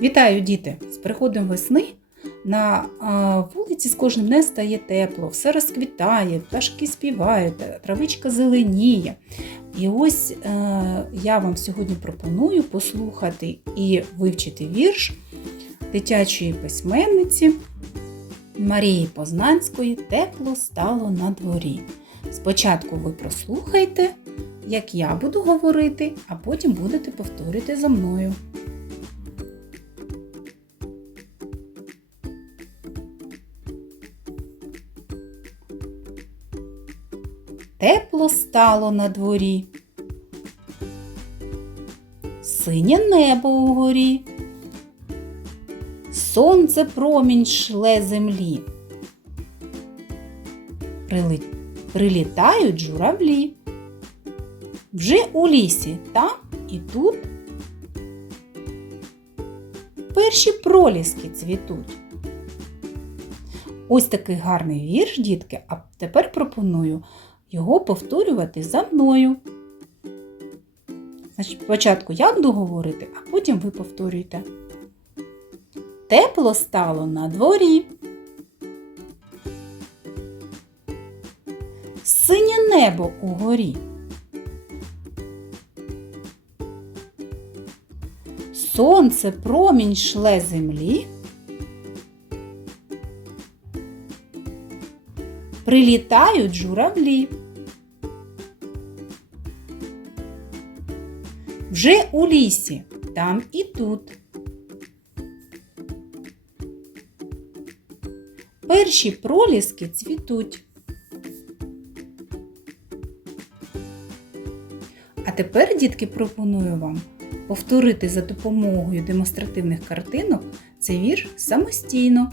Вітаю, діти! З приходом весни на вулиці з кожним днем стає тепло, все розквітає, пташки співають, травичка зеленіє. І ось е, я вам сьогодні пропоную послухати і вивчити вірш дитячої письменниці Марії Познанської Тепло стало на дворі. Спочатку ви прослухайте, як я буду говорити, а потім будете повторювати за мною. Тепло стало на дворі. Синє небо угорі. Сонце промінь шле землі. Прили... Прилітають журавлі. Вже у лісі там і тут. Перші проліски цвітуть. Ось такий гарний вірш, дітки, а тепер пропоную його повторювати за мною. Значить, спочатку я буду говорити, а потім ви повторюєте. Тепло стало на дворі. Синє небо угорі. Сонце промінь шле землі. Прилітають журавлі. Вже у лісі, там і тут. Перші проліски цвітуть. А тепер, дітки, пропоную вам повторити за допомогою демонстративних картинок цей вірш самостійно.